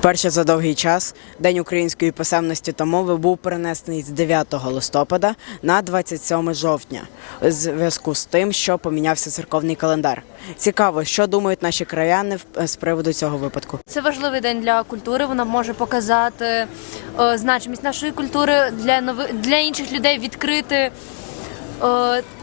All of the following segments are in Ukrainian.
Вперше за довгий час День української писемності та мови був перенесений з 9 листопада на 27 жовтня у зв'язку з тим, що помінявся церковний календар. Цікаво, що думають наші краяни з приводу цього випадку. Це важливий день для культури. Вона може показати е, значимість нашої культури для нови... для інших людей відкрити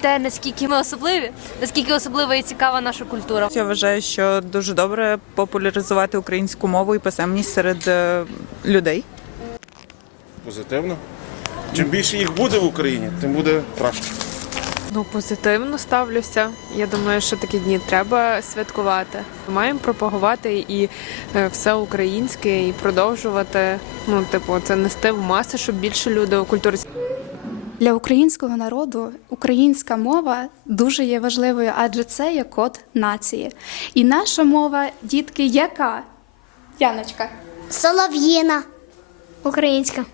те, наскільки ми особливі, наскільки особлива і цікава наша культура. Я вважаю, що дуже добре популяризувати українську мову і писемність серед е, людей. Позитивно. Чим більше їх буде в Україні, тим буде краще. Ну, позитивно ставлюся. Я думаю, що такі дні треба святкувати. Маємо пропагувати і е, все українське, і продовжувати. Ну, типу, це нести в маси, щоб більше люди у культурі Для українського народу українська мова дуже є важливою, адже це є код нації. І наша мова, дітки, яка? Яночка. Солов'їна. Українська.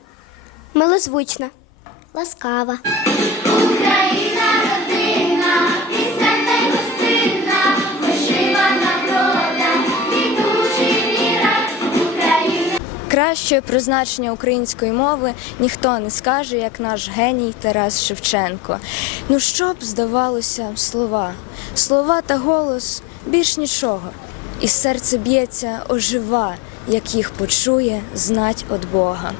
Милозвучна. Ласкава. Краще призначення української мови ніхто не скаже, як наш геній Тарас Шевченко. Ну що б здавалося, слова, слова та голос більш нічого. І серце б'ється ожива, як їх почує знать від Бога.